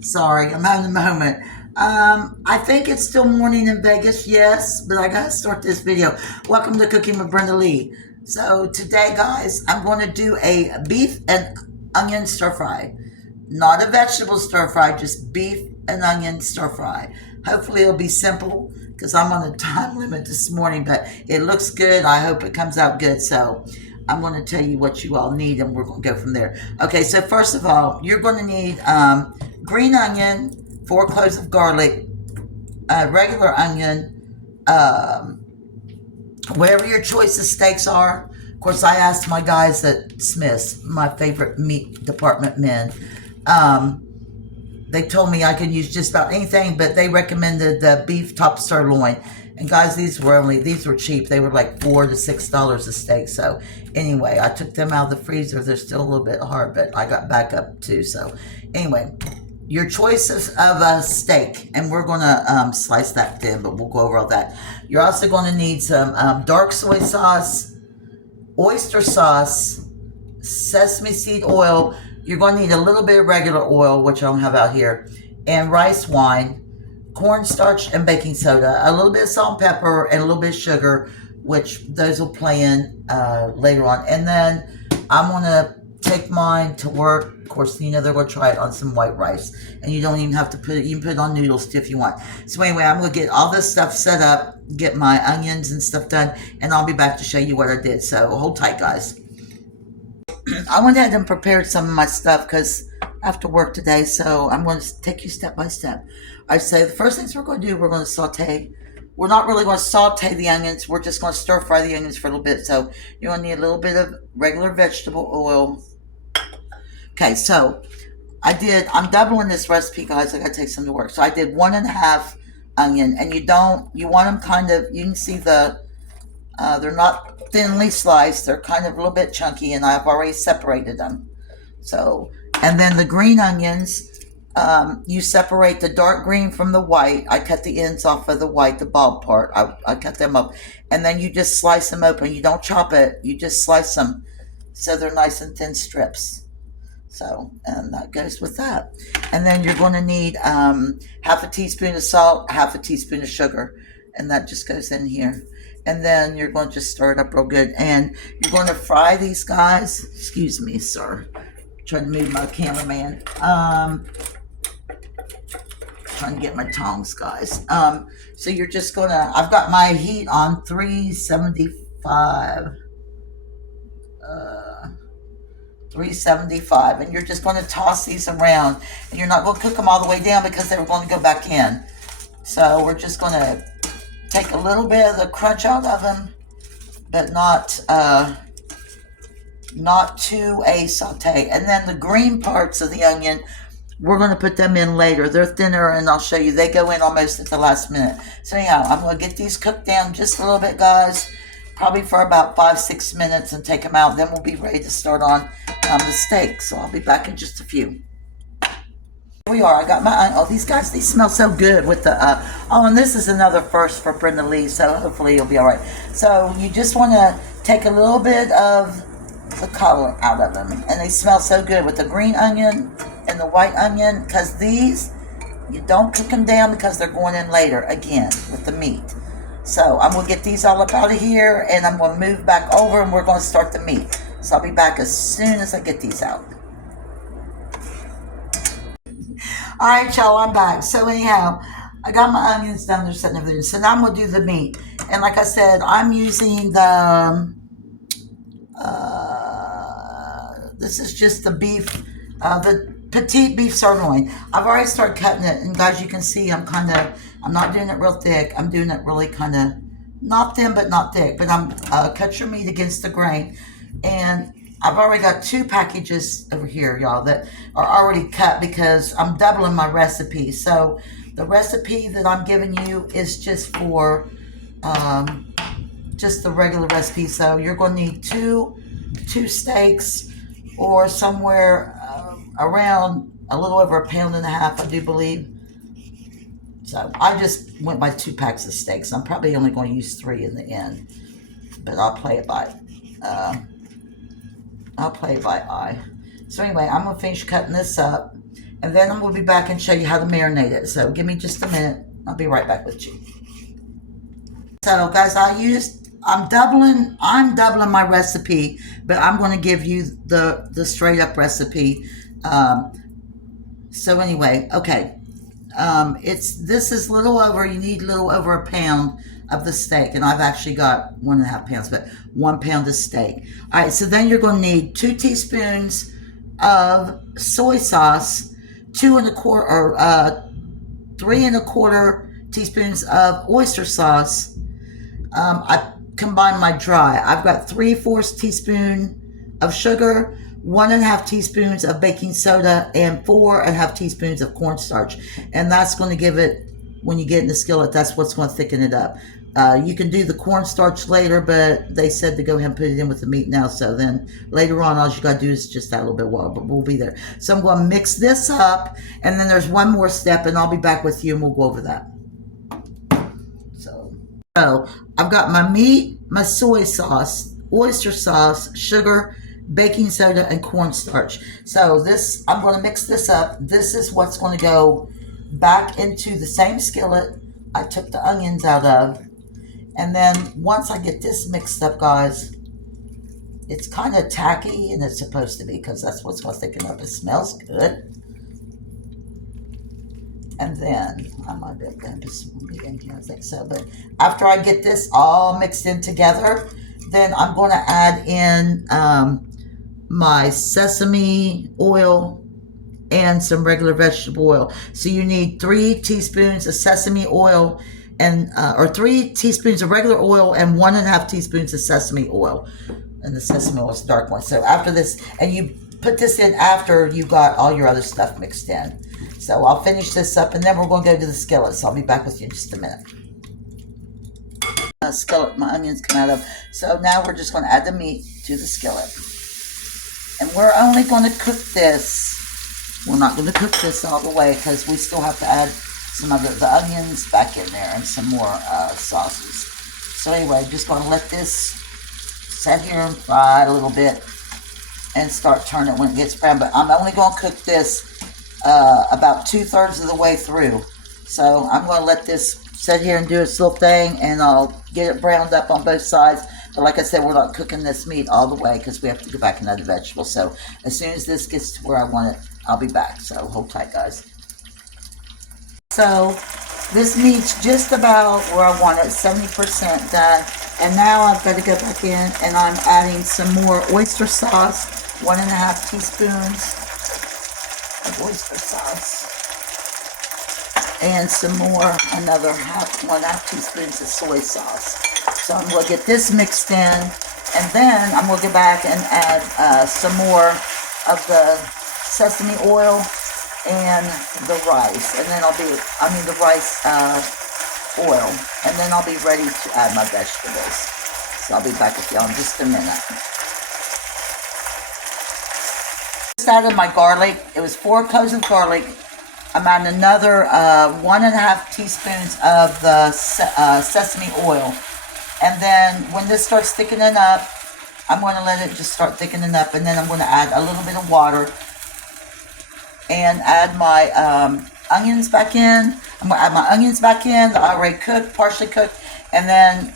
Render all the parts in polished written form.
Sorry, I'm having a moment. I think it's still morning in Vegas, yes, but I gotta start this video. Welcome to Cooking with Brenda Lee. So today, guys, I'm going to do a beef and onion stir fry. Not a vegetable stir fry, just beef and onion stir fry. Hopefully it'll be simple because I'm on a time limit this morning, but it looks good. I hope it comes out good. So I'm going to tell you what you all need and we're going to go from there. Okay, so first of all, you're going to need green onion, 4 cloves of garlic, regular onion, whatever your choice of steaks are. Of course, I asked my guys at Smith's, my favorite meat department men. They told me I could use just about anything, but they recommended the beef top sirloin. And guys, these were cheap. They were like $4 to $6 a steak. So anyway, I took them out of the freezer. They're still a little bit hard, but I got back up too. So anyway, your choice of a steak, and we're going to slice that thin, but we'll go over all that. You're also going to need some dark soy sauce, oyster sauce, sesame seed oil. You're going to need a little bit of regular oil, which I don't have out here, and rice wine, cornstarch, and baking soda, a little bit of salt and pepper, and a little bit of sugar, which those will play in later on. And then I'm going to take mine to work. Of course, you know they're going to try it on some white rice. And you don't even have to put it, you can put it on noodles too if you want. So anyway, I'm going to get all this stuff set up, get my onions and stuff done, and I'll be back to show you what I did. So hold tight, guys. I went ahead and prepared some of my stuff because after work today, so I'm going to take you step by step. I say the first things we're going to do, we're going to saute. We're not really going to saute the onions. We're just going to stir fry the onions for a little bit. So you're going to need a little bit of regular vegetable oil. Okay, so I'm doubling this recipe, guys. I got to take some to work. So I did 1.5 onion, and you want them kind of, you can see they're not thinly sliced. They're kind of a little bit chunky, and I've already separated them. So, and then the green onions, you separate the dark green from the white. I cut the ends off of the white, the bulb part. I cut them up. And then you just slice them open. You don't chop it. You just slice them so they're nice and thin strips. So, and that goes with that. And then you're going to need half a teaspoon of salt, half a teaspoon of sugar. And that just goes in here. And then you're going to just stir it up real good. And you're going to fry these guys. Excuse me, sir. Trying to move my cameraman. Trying to get my tongs, guys. So you're just going to, I've got my heat on 375. 375. And you're just going to toss these around. And you're not going to cook them all the way down because they were going to go back in. So we're just going to take a little bit of the crunch out of them, but not to a saute. And then the green parts of the onion, we're going to put them in later. They're thinner, and I'll show you. They go in almost at the last minute. So anyhow, I'm going to get these cooked down just a little bit, guys, probably for about 5-6 minutes, and take them out. Then we'll be ready to start on the steak. So I'll be back in just a few. Here we are. I got my, oh, these guys, they smell so good with the, oh, and this is another first for Brenda Lee, so hopefully you'll be all right. So you just want to take a little bit of the color out of them, and they smell so good with the green onion and the white onion, because these, you don't cook them down because they're going in later, again, with the meat. So I'm going to get these all up out of here, and I'm going to move back over, and we're going to start the meat. So I'll be back as soon as I get these out. All right, y'all, I'm back. So anyhow, I got my onions down there sitting over there. So now I'm going to do the meat. And like I said, I'm using the, this is just the beef, the petite beef sirloin. I've already started cutting it. And guys, you can see I'm not doing it real thick. I'm doing it really kind of, not thin, but not thick. But I'm, cut your meat against the grain. And I've already got 2 packages over here, y'all, that are already cut because I'm doubling my recipe. So the recipe that I'm giving you is just for just the regular recipe. So you're going to need two steaks, or somewhere around a little over 1.5 pounds, I do believe. So I just went by 2 packs of steaks. I'm probably only going to use 3 in the end, but I'll play it by eye. So anyway, I'm going to finish cutting this up. And then I'm going to be back and show you how to marinate it. So give me just a minute. I'll be right back with you. So guys, I'm doubling my recipe, but I'm going to give you the straight up recipe. So anyway, okay. This is little over, you need a little over a pound of the steak, and I've actually got 1.5 pounds, but 1 pound of steak. All right, so then you're going to need 2 teaspoons of soy sauce, 3¼ teaspoons of oyster sauce. I combine my dry. I've got 3/4 teaspoon of sugar, 1.5 teaspoons of baking soda, and 4.5 teaspoons of cornstarch. And that's going to give it, when you get in the skillet, that's what's going to thicken it up. You can do the cornstarch later, but they said to go ahead and put it in with the meat now. So then later on, all you got to do is just add a little bit of water, but we'll be there. So I'm going to mix this up, and then there's one more step, and I'll be back with you, and we'll go over that. So I've got my meat, my soy sauce, oyster sauce, sugar, baking soda, and cornstarch. So I'm going to mix this up. This is what's going to go back into the same skillet I took the onions out of. And then once I get this mixed up, guys, it's kind of tacky, and it's supposed to be, because that's what's going to thicken up. It smells good. And then I might be able to put some meat in here, I think so. But after I get this all mixed in together, then I'm going to add in my sesame oil and some regular vegetable oil. So you need 3 teaspoons of sesame oil, and or 3 teaspoons of regular oil and 1.5 teaspoons of sesame oil. And the sesame oil is the dark one. So after this, and you put this in after you got all your other stuff mixed in. So I'll finish this up, and then we're going to go to the skillet. So I'll be back with you in just a minute. Skillet my onions come out of. So now we're just going to add the meat to the skillet. And we're only going to cook this. We're not going to cook this all the way, because we still have to add some of the onions back in there and some more sauces. So anyway, just going to let this sit here and fry a little bit and start turning it when it gets brown. But I'm only going to cook this about 2/3 of the way through. So I'm going to let this sit here and do its little thing, and I'll get it browned up on both sides. But like I said, we're not cooking this meat all the way, because we have to go back and add the vegetables. So as soon as this gets to where I want it, I'll be back. So hold tight, guys. So this meat's just about where I want it, 70% done. And now I've got to go back in, and I'm adding some more oyster sauce, 1.5 teaspoons of oyster sauce, and some more, another 1.5 teaspoons of soy sauce. So I'm going to get this mixed in, and then I'm going to go back and add some more of the sesame oil and the rice, and then the rice oil, and then I'll be ready to add my vegetables. So I'll be back with y'all in just a minute. Just added my garlic. It was 4 cloves of garlic. I'm adding another 1.5 teaspoons of the sesame oil. And then when this starts thickening up, I'm going to let it just start thickening up, and then I'm going to add a little bit of water and add my onions back in. I'm going to add my onions back in, the already cooked, partially cooked, and then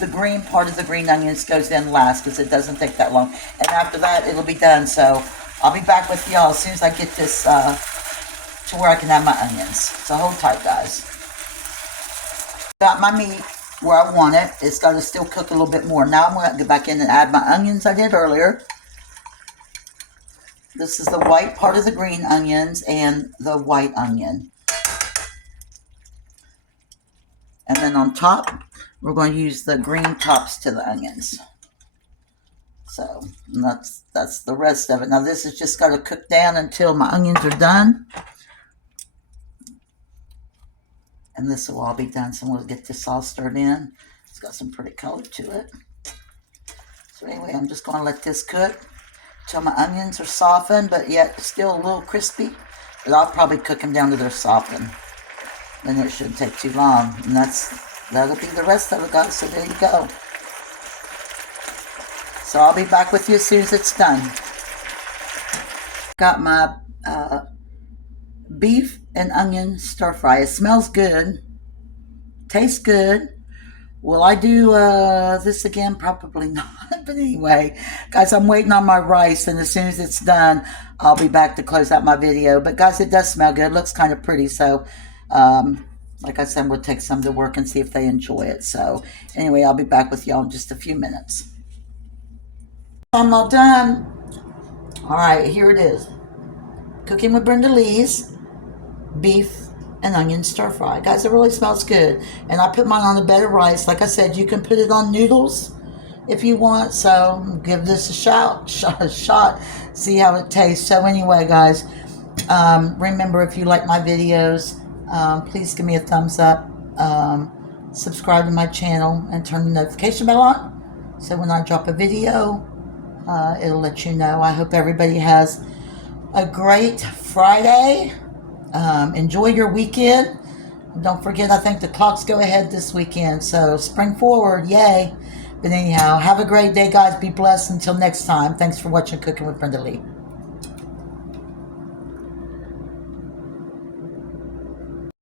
the green part of the green onions goes in last, because it doesn't take that long. And after that, it'll be done. So I'll be back with y'all as soon as I get this to where I can add my onions. So hold tight, guys. Got my meat where I want it. It's got to still cook a little bit more. Now I'm going to go back in and add my onions I did earlier. This is the white part of the green onions and the white onion. And then on top, we're going to use the green tops to the onions. So that's the rest of it. Now this has just got to cook down until my onions are done. And this will all be done. So I'm going to get this all stirred in. It's got some pretty color to it. So anyway, I'm just going to let this cook till my onions are softened, but yet still a little crispy. But I'll probably cook them down to they're softened. Then it shouldn't take too long. And that'll be the rest of it, guys. So there you go. So I'll be back with you as soon as it's done. Got my beef and onion stir fry. It smells good, tastes good. Will I do this again? Probably not. But anyway, guys, I'm waiting on my rice, and as soon as it's done, I'll be back to close out my video. But guys, it does smell good. It looks kind of pretty. So, like I said, we'll take some to work and see if they enjoy it. So, anyway, I'll be back with y'all in just a few minutes. I'm all done. All right, here it is. Cooking with Brenda Lee's beef and onion stir fry. Guys, it really smells good. And I put mine on a bed of rice. Like I said, you can put it on noodles if you want. So give this a shot, see how it tastes. So anyway, guys, remember, if you like my videos, please give me a thumbs up, subscribe to my channel, and turn the notification bell on. So when I drop a video, it'll let you know. I hope everybody has a great Friday. Enjoy your weekend. Don't forget, I think the clocks go ahead this weekend, so spring forward, yay. But anyhow, have a great day, guys. Be blessed. Until next time, thanks for watching Cooking with Brenda Lee.